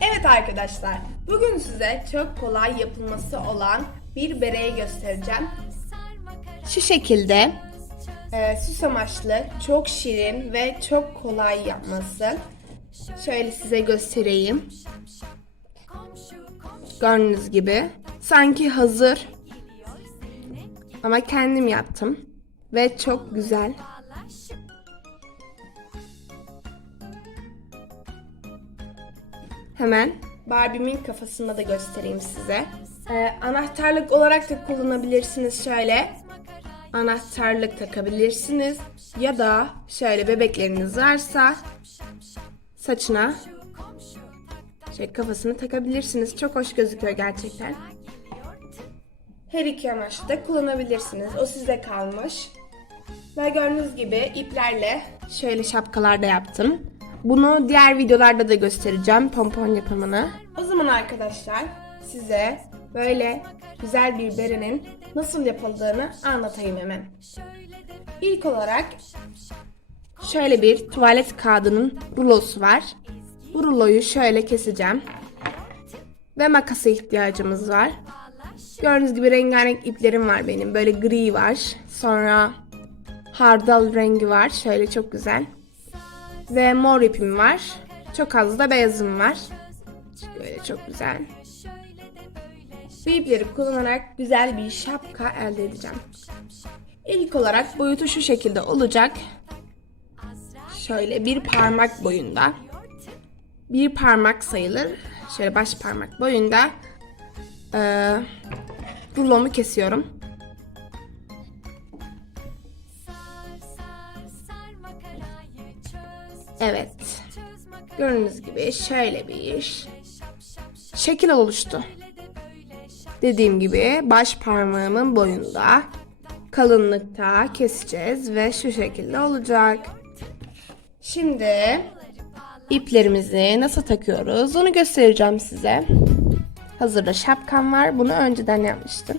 Evet arkadaşlar, bugün size çok kolay yapılması olan bir bereyi göstereceğim. Şu şekilde e, süs amaçlı, çok şirin ve çok kolay yapması. Şöyle size göstereyim. Gördüğünüz gibi sanki hazır ama kendim yaptım ve çok güzel. Hemen Barbie'min kafasında da göstereyim size. Ee, anahtarlık olarak da kullanabilirsiniz şöyle. Anahtarlık takabilirsiniz. Ya da şöyle bebekleriniz varsa saçına şey kafasını takabilirsiniz. Çok hoş gözüküyor gerçekten. Her iki amaçlı da kullanabilirsiniz. O size kalmış. Ve gördüğünüz gibi iplerle şöyle şapkalar da yaptım. Bunu diğer videolarda da göstereceğim pompon yapımını. O zaman arkadaşlar size böyle güzel bir berenin nasıl yapıldığını anlatayım hemen. İlk olarak şöyle bir tuvalet kağıdının rulosu var. Bu ruloyu şöyle keseceğim. Ve makasa ihtiyacımız var. Gördüğünüz gibi rengarenk iplerim var benim. Böyle gri var. Sonra hardal rengi var. Şöyle çok güzel. Ve mor ipim var. Çok az da beyazım var. Böyle çok güzel. Bu ipleri kullanarak güzel bir şapka elde edeceğim. İlk olarak boyutu şu şekilde olacak. Şöyle bir parmak boyunda. Bir parmak sayılır. Şöyle baş parmak boyunda. Ee, rulomu kesiyorum. Evet. Gördüğünüz gibi şöyle bir şekil oluştu. Dediğim gibi baş parmağımın boyunda kalınlıkta keseceğiz ve şu şekilde olacak. Şimdi iplerimizi nasıl takıyoruz onu göstereceğim size. Hazırda şapkam var. Bunu önceden yapmıştım.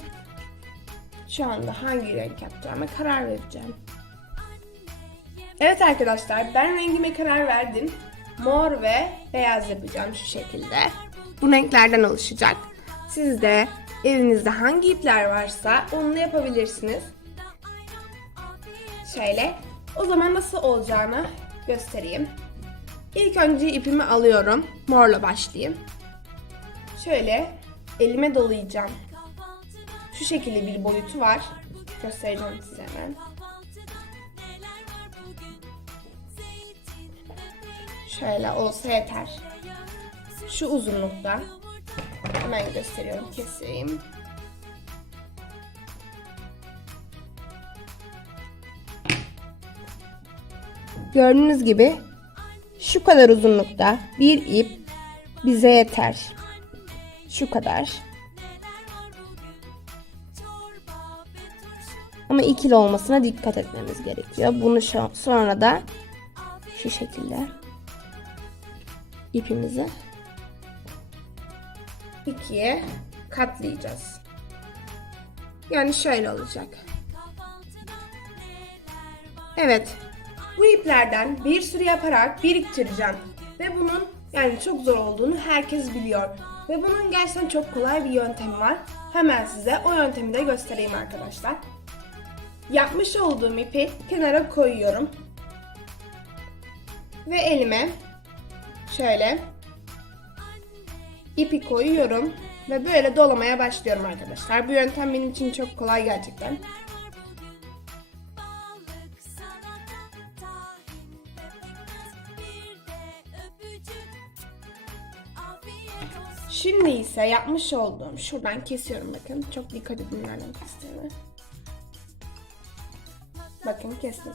Şu anda hangi renk yapacağıma karar vereceğim. Evet arkadaşlar ben rengime karar verdim. Mor ve beyaz yapacağım şu şekilde. Bu renklerden oluşacak. Siz de evinizde hangi ipler varsa onunla yapabilirsiniz. Şöyle. O zaman nasıl olacağını göstereyim. İlk önce ipimi alıyorum. Morla başlayayım. Şöyle elime dolayacağım. Şu şekilde bir boyutu var. Göstereceğim size hemen. Şöyle olsa yeter. Şu uzunlukta. Hemen gösteriyorum. Keseyim. Gördüğünüz gibi şu kadar uzunlukta bir ip bize yeter. Şu kadar. Ama ikili olmasına dikkat etmemiz gerekiyor. Bunu sonra da şu şekilde ipimizi ikiye katlayacağız. Yani şöyle olacak. Evet. Bu iplerden bir sürü yaparak biriktireceğim. Ve bunun yani çok zor olduğunu herkes biliyor. Ve bunun gerçekten çok kolay bir yöntemi var. Hemen size o yöntemi de göstereyim arkadaşlar. Yapmış olduğum ipi kenara koyuyorum. Ve elime şöyle ipi koyuyorum ve böyle dolamaya başlıyorum arkadaşlar. Bu yöntem benim için çok kolay gerçekten. Şimdi ise yapmış olduğum şuradan kesiyorum bakın. Çok dikkat edin nereden kestiğime. Bakın kestim.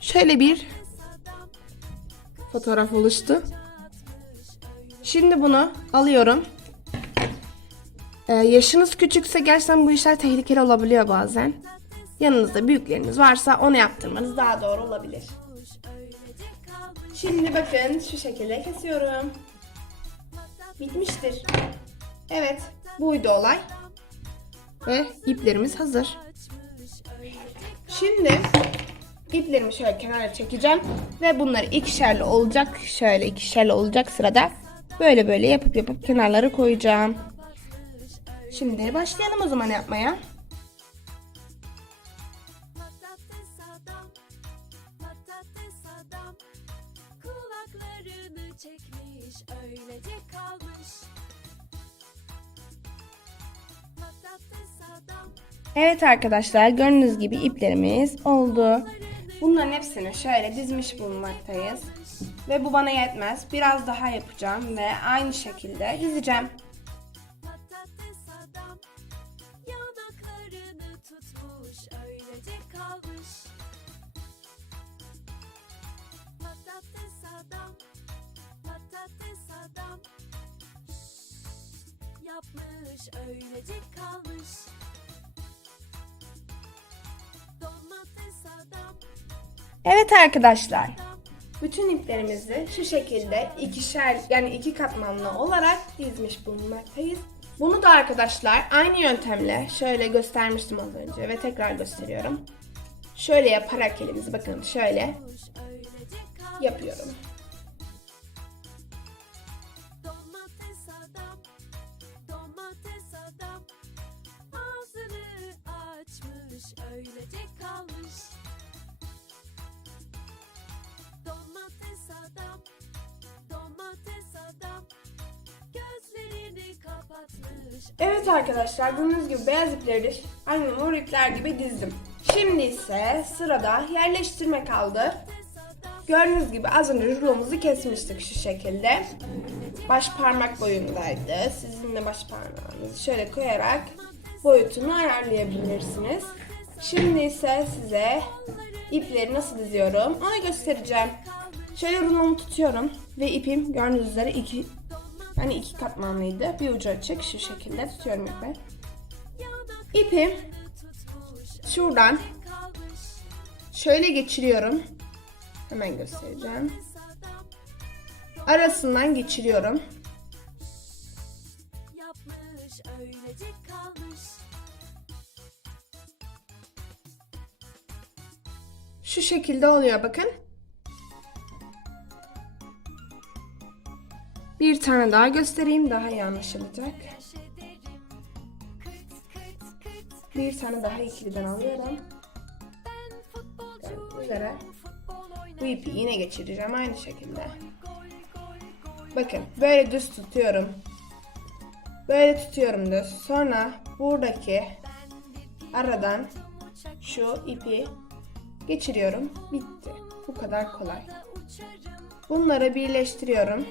Şöyle bir fotoğraf oluştu. Şimdi bunu alıyorum. Ee, yaşınız küçükse gerçekten bu işler tehlikeli olabiliyor bazen. Yanınızda büyükleriniz varsa onu yaptırmanız daha doğru olabilir. Şimdi bakın şu şekilde kesiyorum. Bitmiştir. Evet, buydu olay. Ve iplerimiz hazır. Şimdi iplerimi şöyle kenara çekeceğim ve bunları ikişerli olacak. Şöyle ikişerli olacak sırada böyle böyle yapıp yapıp kenarlara koyacağım. Şimdi başlayalım o zaman yapmaya. Evet arkadaşlar gördüğünüz gibi iplerimiz oldu. Bunların hepsini şöyle dizmiş bulunmaktayız. Ve bu bana yetmez. Biraz daha yapacağım ve aynı şekilde dizeceğim. Yapmış, öylece kalmış Evet arkadaşlar. Bütün iplerimizi şu şekilde ikişer yani iki katmanlı olarak dizmiş bulunmaktayız. Bunu da arkadaşlar aynı yöntemle şöyle göstermiştim az önce ve tekrar gösteriyorum. Şöyle yaparak elimizi bakın şöyle yapıyorum. Evet arkadaşlar gördüğünüz gibi beyaz ipleri aynı mor ipler gibi dizdim. Şimdi ise sırada yerleştirme kaldı. Gördüğünüz gibi az önce rulomuzu kesmiştik şu şekilde. Baş parmak boyundaydı. Sizin de baş parmağınızı şöyle koyarak boyutunu ayarlayabilirsiniz. Şimdi ise size ipleri nasıl diziyorum onu göstereceğim. Şöyle rulomu tutuyorum ve ipim gördüğünüz üzere iki Hani iki katmanlıydı. Bir ucu açık şu şekilde tutuyorum ipi. İpi şuradan şöyle geçiriyorum. Hemen göstereceğim. Arasından geçiriyorum. Şu şekilde oluyor bakın. Bir tane daha göstereyim daha iyi anlaşılacak. Bir tane daha ikiliden alıyorum. Gördüğünüz üzere bu ipi yine geçireceğim aynı şekilde. Bakın böyle düz tutuyorum. Böyle tutuyorum düz. Sonra buradaki aradan şu ipi geçiriyorum. Bitti. Bu kadar kolay. Bunları birleştiriyorum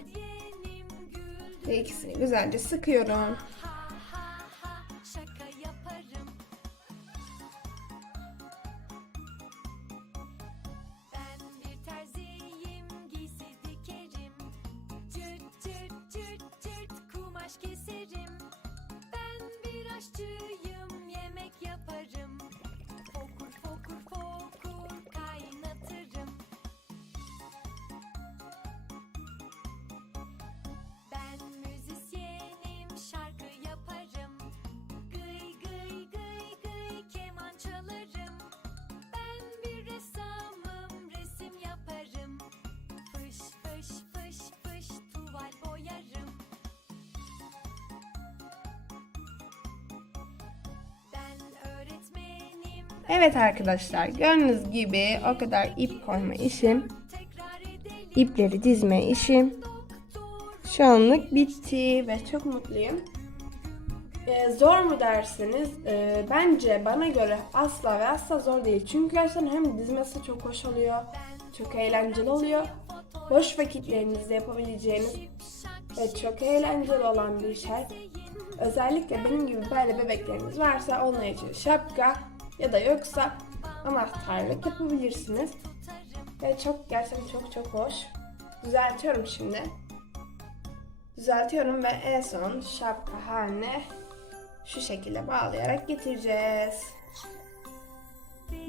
ve ikisini güzelce sıkıyorum. Evet arkadaşlar gördüğünüz gibi o kadar ip koyma işim, ipleri dizme işim şu anlık bitti ve çok mutluyum. Ee, zor mu derseniz e, bence bana göre asla ve asla zor değil. Çünkü gerçekten hem dizmesi çok hoş oluyor, çok eğlenceli oluyor. Boş vakitlerinizde yapabileceğiniz ve çok eğlenceli olan bir şey. Özellikle benim gibi böyle bebekleriniz varsa onlar için şapka ya da yoksa anahtarlık yapabilirsiniz. Ve çok gerçekten çok çok hoş. Düzeltiyorum şimdi. Düzeltiyorum ve en son şapka haline şu şekilde bağlayarak getireceğiz.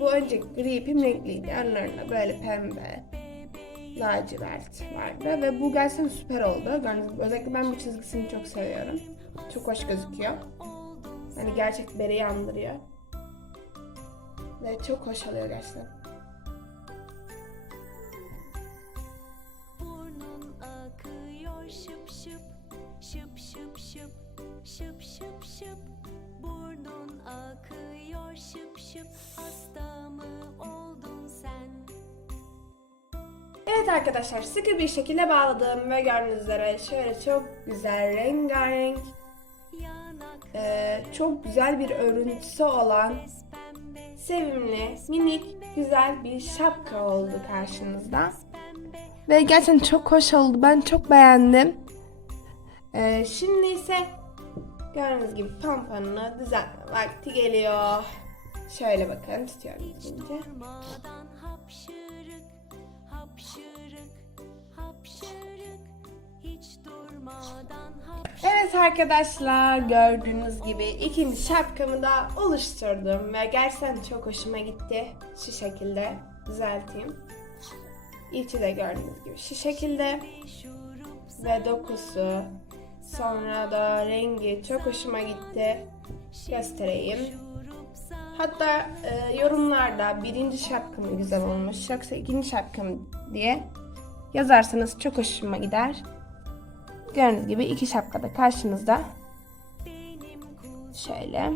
Bu önceki gri ipim renkliydi. Yanlarında böyle pembe, lacivert vardı ve bu gerçekten süper oldu. Gibi özellikle ben bu çizgisini çok seviyorum. Çok hoş gözüküyor. Hani gerçek bereyi andırıyor. Ve çok hoş oluyor gerçekten. Burnun akıyor şıp şıp şıp şıp şıp şıp şıp şıp şıp burnun akıyor şıp şıp hasta mı oldun sen? Evet arkadaşlar sıkı bir şekilde bağladım ve gördüğünüz üzere şöyle çok güzel rengarenk Yanak e, çok güzel bir örüntüsü olan sevimli minik güzel bir şapka oldu karşınızda. Ve gerçekten çok hoş oldu. Ben çok beğendim. Ee, şimdi ise gördüğünüz gibi pampanını düzenleme vakti geliyor. Şöyle bakın tutuyorum durmadan hapşırık hapşırık hapşırık Evet arkadaşlar gördüğünüz gibi ikinci şapkamı da oluşturdum ve gerçekten çok hoşuma gitti. Şu şekilde düzelteyim. İçi de gördüğünüz gibi şu şekilde ve dokusu sonra da rengi çok hoşuma gitti. Göstereyim. Hatta e, yorumlarda birinci şapkam güzel olmuş yoksa ikinci şapkam diye yazarsanız çok hoşuma gider. Gördüğünüz gibi iki şapka da karşınızda. Şöyle.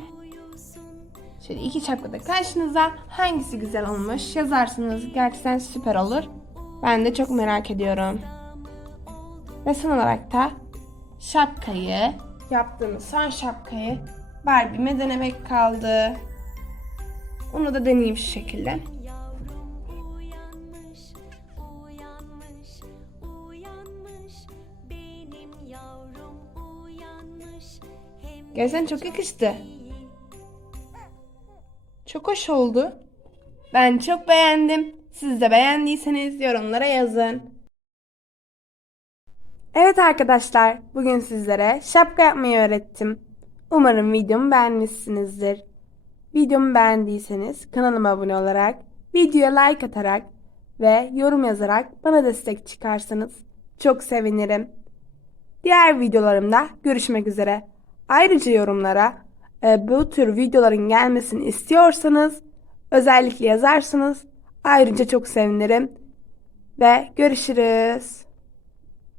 Şöyle iki şapka da karşınızda. Hangisi güzel olmuş yazarsanız gerçekten süper olur. Ben de çok merak ediyorum. Ve son olarak da şapkayı yaptığımız son şapkayı Barbie'me denemek kaldı. Onu da deneyeyim şu şekilde. Gerçekten çok yakıştı. Çok hoş oldu. Ben çok beğendim. Siz de beğendiyseniz yorumlara yazın. Evet arkadaşlar, bugün sizlere şapka yapmayı öğrettim. Umarım videomu beğenmişsinizdir. Videomu beğendiyseniz kanalıma abone olarak, videoya like atarak ve yorum yazarak bana destek çıkarsanız çok sevinirim. Diğer videolarımda görüşmek üzere. Ayrıca yorumlara e, bu tür videoların gelmesini istiyorsanız özellikle yazarsanız ayrıca çok sevinirim. Ve görüşürüz.